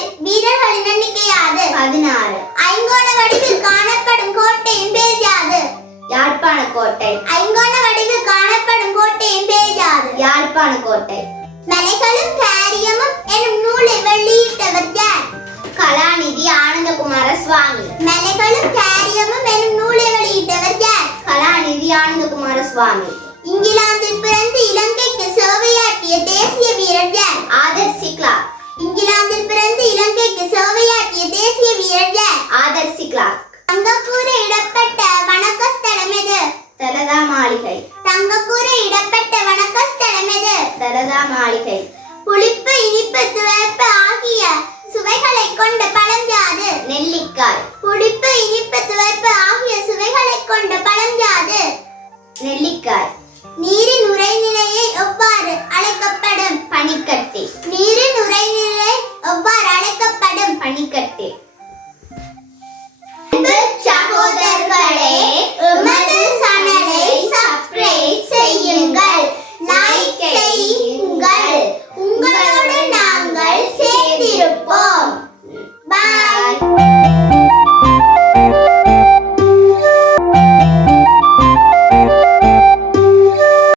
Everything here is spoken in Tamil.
வீரர்களின் எண்ணிக்கை யாது? 16. ஐங்கோண வடிவில் காணப்படும் கோட்டையின் பேர் யாது? யாழ்ப்பாண கோட்டை. ஐங்கோண வடிவில் காணப்படும் கோட்டையின் பேர் யாது? யாழ்ப்பாண கோட்டை. மலைகளும் காரியமும் எனும் நூலை வெளியிட்டவர் யார்? கலாநிதி ஆனந்தகுமார சுவாமி. மலைகளும் காரியமும் எனும் நூலை வெளியிட்டவர் யார்? கலாநிதி ஆனந்தகுமார சுவாமி. இங்கிலாந்தில் பிறந்து இலங்கைக்கு சேவையாற்றிய தேசிய வீரர் யார்? ஆதர்சி கிளார்க். இங்கிலாந்தில் பிறந்து இலங்கைக்கு சேவையாற்றிய தேசிய வீரர் யார்? ஆதர்சி கிளார்க். தங்கக்கூரை இடப்பட்ட வணக்கஸ்தலம் எது? தலதா மாளிகை. தங்கக்கூரை இடப்பட்ட வணக்கஸ்தலம் எது? தலதா மாளிகை. புளிப்பு, இனிப்பு, துவர்ப்பு ஆகிய